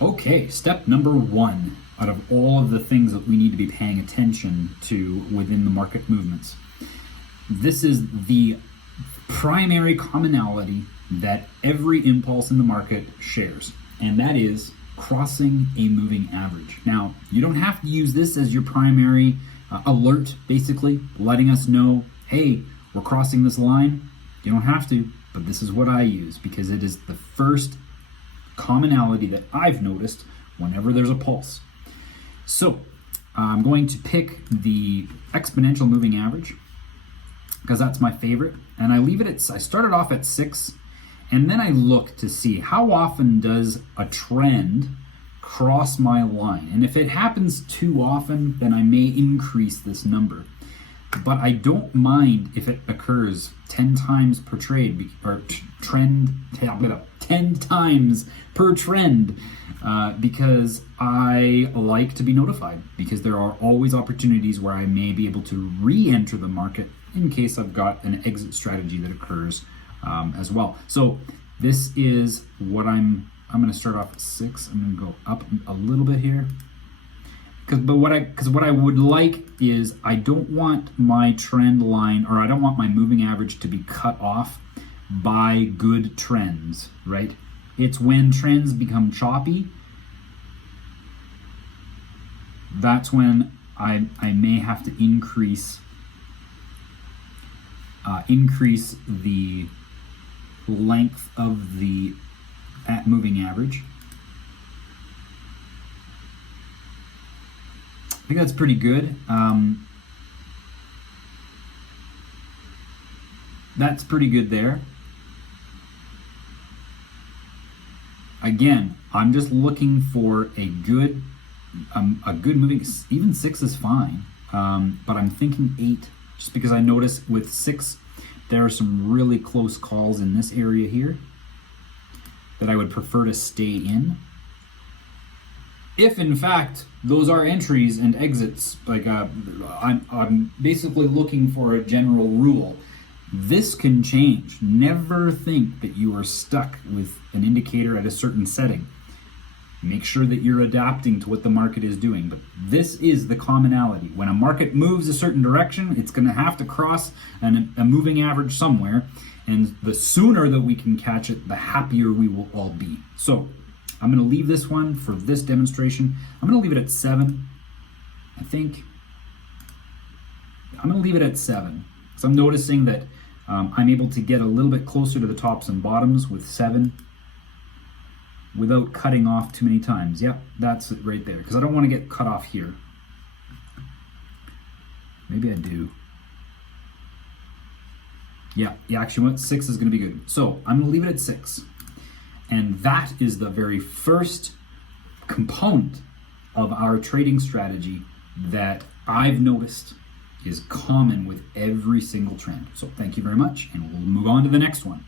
Okay, step number one out of all of the things that we need to be paying attention to within the market movements. This is the primary commonality that every impulse in the market shares, and that is crossing a moving average. Now, you don't have to use this as your primary alert, basically, letting us know, hey, we're crossing this line. You don't have to, but this is what I use because it is the first commonality that I've noticed whenever there's a pulse. So I'm going to pick the exponential moving average because that's my favorite, and I leave it at, I started off at 6, and then I look to see how often does a trend cross my line, and if it happens too often, then I may increase this number. But I don't mind if it occurs 10 times per trade, or 10 times per trend, because I like to be notified, because there are always opportunities where I may be able to re-enter the market in case I've got an exit strategy that occurs as well. So this is what I'm going to start off at 6. I'm going to go up a little bit here. Because what I would like is I don't want my trend line, or I don't want my moving average to be cut off by good trends, right? It's when trends become choppy, that's when I may have to increase the length of the moving average. I think that's pretty good. That's pretty good there. Again, I'm just looking for a good moving. Even 6 is fine, but I'm thinking 8, just because I notice with 6 there are some really close calls in this area here that I would prefer to stay in. If in fact those are entries and exits, like I'm basically looking for a general rule. This can change. Never think that you are stuck with an indicator at a certain setting. Make sure that you're adapting to what the market is doing. But this is the commonality. When a market moves a certain direction, it's going to have to cross a moving average somewhere. And the sooner that we can catch it, the happier we will all be. So I'm going to leave this one for this demonstration. I'm going to leave it at 7, I think. I'm going to leave it at 7. So I'm noticing that I'm able to get a little bit closer to the tops and bottoms with 7 without cutting off too many times. Yep, that's it right there, because I don't want to get cut off here. Maybe I do. Yeah, actually, 6 is going to be good. So I'm going to leave it at 6. And that is the very first component of our trading strategy that I've noticed is common with every single trend. So thank you very much, and we'll move on to the next one.